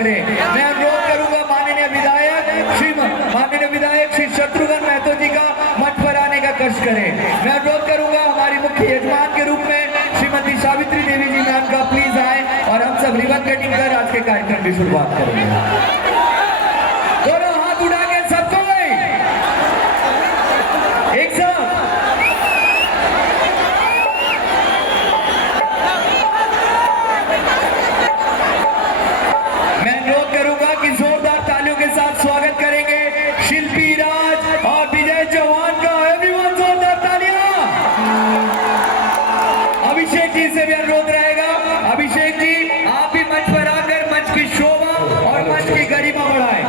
करें। मैं अनुरोध करूंगा माननीय विधायक श्री शत्रुघ्न महतो जी का मंच पर आने का कष्ट करें। मैं अनुरोध करूंगा हमारी मुख्य यजमान के रूप में श्रीमती सावित्री देवी जी मैम का प्लीज आए और हम सब रिबन कटिंग कर आज के कार्यक्रम की शुरुआत करेंगे। दोनों हाथ उठा के सबको एक साथ मैं अनुरोध करूंगा कि जोरदार तालियों के साथ स्वागत करेंगे शिल्पी राज और विजय चौहान का। एवरीवन जोरदार तालियां। अभिषेक जी से भी अनुरोध रहेगा। अभिषेक जी आप भी मंच पर आकर मंच की शोभा और मंच की गरिमा बढ़ाएं।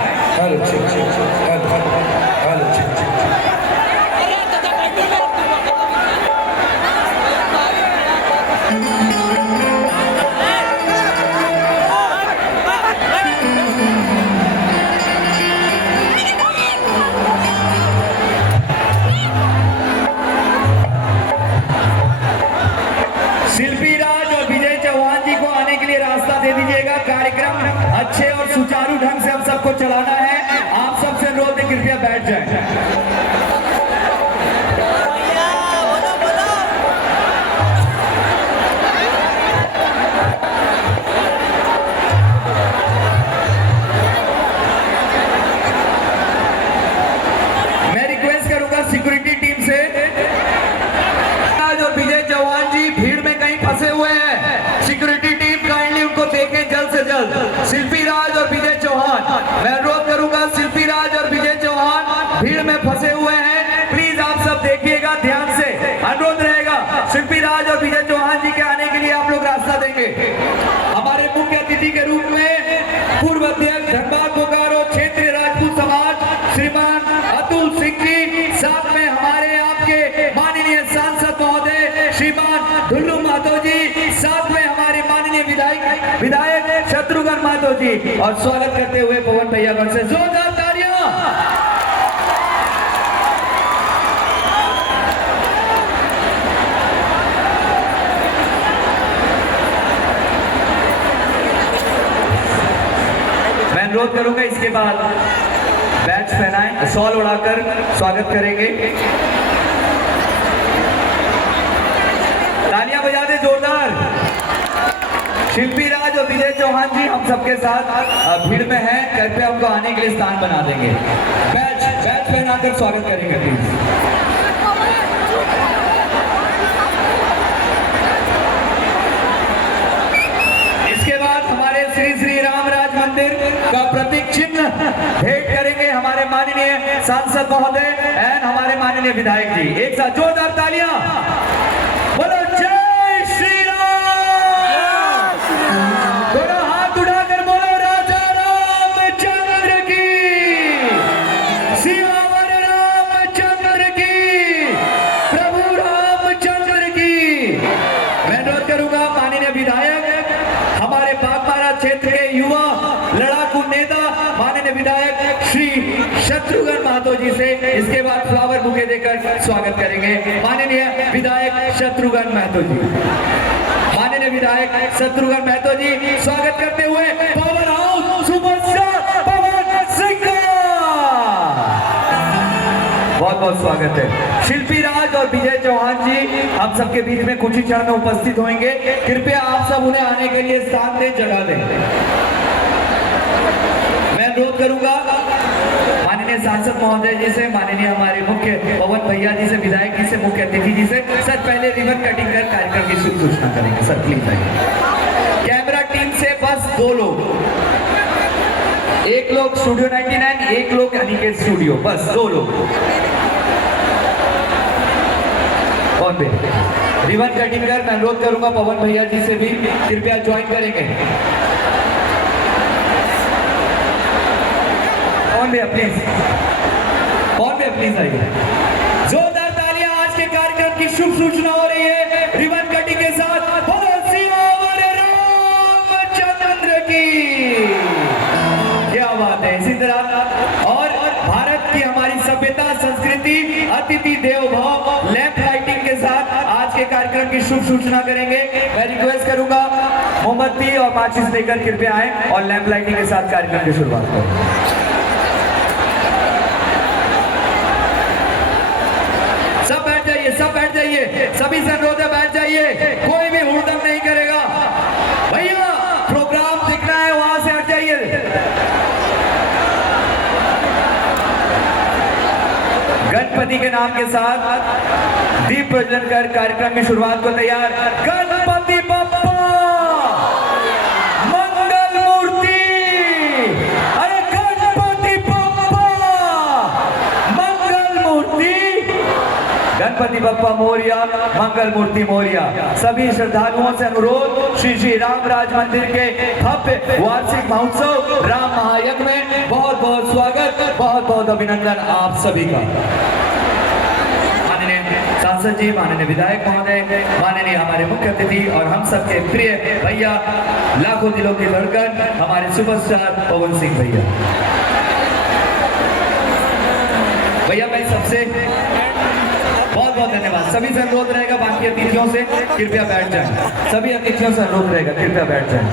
शिल्पी राज और विजय चौहान जी को आने के लिए रास्ता दे दीजिएगा। कार्यक्रम अच्छे और सुचारू ढंग से हम सबको चलाना है। आप सबसे अनुरोध है कृपया बैठ जाएं। मैं रिक्वेस्ट करूंगा सिक्योरिटी टीम से, और विजय चौहान जी भीड़ में कहीं फंसे हुए हैं। सिक्योरिटी टीम काइंडली उनको देखें जल्द से जल्द। शिल्पी राज और विजय चौहान, मैं अनुरोध करूंगा शिल्पी राज और विजय चौहान भीड़ में फंसे हुए हैं। प्लीज आप सब देखिएगा ध्यान से, अनुरोध रहेगा। शिल्पी राज और विजय चौहान जी के आने के लिए आप लोग रास्ता देंगे। हमारे मुख्य अतिथि के रूप में पूर्व अध्यक्ष धनबाद बोकारो क्षेत्रीय राजपूत समाज श्रीमान अतुल सिंह जी, साथ में हमारे आपके माननीय सांसद महोदय श्रीमान ढुल्लू महतो जी, साथ में हमारे माननीय विधायक शत्रुघ्न महतो जी, और स्वागत करते हुए पवन भैया गण से जोरदार तालियां। मैं अनुरोध करूंगा इसके बाद बैच पहनाएं, शॉल उड़ाकर स्वागत करेंगे। तालियां बजा दे जोरदार। शिल्पी राज और विजय चौहान जी हम सबके साथ भीड़ में हैं, कृपया उनको आने के लिए स्थान बना देंगे। बैच पहनाकर स्वागत करेंगे प्लीज। इसके बाद हमारे श्री श्री रामराज मंदिर का प्रतीक चिन्ह भेंट करेंगे हमारे माननीय सांसद महोदय एंड हमारे माननीय विधायक जी। एक साथ जोरदार तालियां। बोलो जय श्री राम। दोनों हाथ उठाकर बोलो राजा रामचंद्र की, सियावर रामचंद्र की, प्रभु रामचंद्र की। मैं अनुरोध करूंगा माननीय विधायक हमारे बागबारा क्षेत्र के युवा लड़ाकू नेता माननीय विधायक श्री शत्रुघ्न महतो जी से इसके बाद फ्लावर बुके देकर स्वागत करेंगे माननीय विधायक शत्रुघ्न महतो जी। माननीय विधायक शत्रुघ्न महतो जी स्वागत करते हुए power house superstar Pawan Singh का बहुत बहुत स्वागत है। शिल्पी राज और विजय चौहान जी हम सबके बीच में कुछ ही क्षण में उपस्थित होंगे। कृपया आप सब उन्हें आने के लिए स्थान दें, जगह दें। मैं अनुरोध करूंगा माननीय सांसद महोदय जी से, माननीय हमारे मुख्य पवन भैया जी से, विधायक जी से, मुख्य अतिथि जी से, सर पहले रिबन कटिंग कर कार्यक्रम की शुभ सूचना करेंगे। सर प्लीज आइए। कैमरा टीम से बस 2 लोग, एक लोग स्टूडियो 99, एक लोग अनिकेत स्टूडियो, बस 2 लोग। कौन पे रिबन कटिंग कर मैं अनुरोध करूंगा पवन भैया जी से भी कृपया ज्वाइन करेंगे। कौन भी प्लीज आइए। जोरदार तालियां। आज के कार्यक्रम की शुभ सूचना हो रही है रिबन कटिंग के साथ। बोलो सियावर रामचंद्र की। क्या बात है। इसी तरह और भारत की हमारी सभ्यता संस्कृति अतिथि देव भव लैंप लाइटिंग के साथ आज के कार्यक्रम की शुभ सूचना करेंगे। मैं रिक्वेस्ट करूंगा मोमबत्ती और माचिस लेकर कृपया आए और लैंप लाइटिंग के साथ कार्यक्रम की शुरुआत करें। सब बैठ जाइए, सब बैठ जाइए, सभी से अनुरोध है बैठ जाइए, कोई भी हुड़दंग नहीं करेगा। भैया प्रोग्राम दिखना है, वहां से हट जाइए। गणपति के नाम के साथ दीप प्रज्वलन कर कार्यक्रम की शुरुआत को तैयार। गणपति बप्पा मंगल मूर्ति, अरे गणपति बप्पा मंगल मूर्ति, गणपति बप्पा मोरिया, मंगल मूर्ति मोरिया। सभी श्रद्धालुओं से अनुरोध, श्री श्री रामराज मंदिर के भव्य वार्षिक महोत्सव राम महायज्ञ में बहुत बहुत स्वागत, बहुत बहुत अभिनंदन आप सभी का। माननीय सांसद जी, माननीय विधायक महोदय, माननीय हमारे मुख्य अतिथि और हम सबके प्रिय भैया, लाखों दिलों की धड़कन हमारे सुपरस्टार पवन सिंह भैया। भैया मैं सबसे बहुत बहुत धन्यवाद। सभी से अनुरोध रहेगा, बाकी अतिथियों से कृपया बैठ जाएं। सभी अतिथियों से अनुरोध रहेगा, कृपया बैठ जाएं।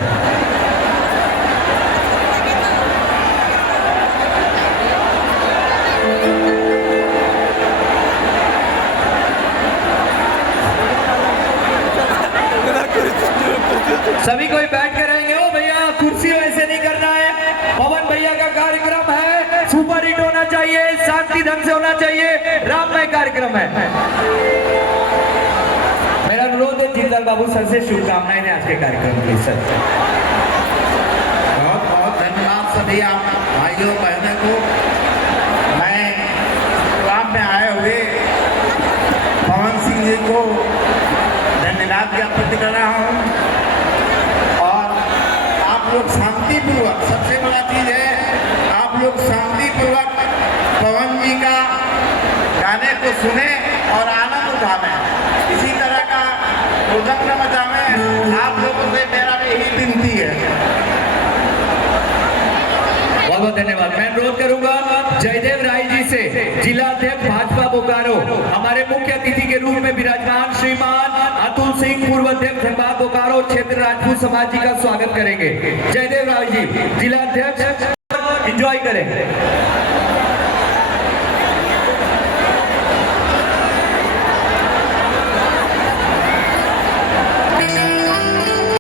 सभी कोई बैठ के रहेंगे। ओ भैया कुर्सी ऐसे नहीं करना है, पवन भैया का कार्यक्रम है, सुपर हिट होना चाहिए, शांति ढंग से होना चाहिए, राममय कार्यक्रम है। मेरा अनुरोध है जिंदाल बाबू सर से शुभकामनाएं हैं आज के कार्यक्रम के लिए। सर बहुत बहुत धन्यवाद सभी आप भाइयों बहनों को। मैं प्रोग्राम में आए हुए पवन सिंह जी को धन्यवाद ज्ञापित कर रहा हूँ। और आप लोग शांतिपूर्वक, सबसे बड़ा चीज़ है आप लोग शांतिपूर्वक पवन जी का गाने को सुने और आनंद उठावें। इसी तरह का उदंग मचावें। आप लोगों से मेरा यही विनती है। बहुत बहुत धन्यवाद। मैं अनुरोध करूंगा जयदेव राय जी से, जिला अध्यक्ष भाजपा बोकारो, हमारे मुख्य अतिथि के रूप में विराजमान श्रीमान अतुल सिंह, पूर्व अध्यक्ष धनबाद बोकारो क्षेत्र राजपूत समाज जी का स्वागत करेंगे। जयदेव राय जी जिला अध्यक्ष, एंजॉय करें।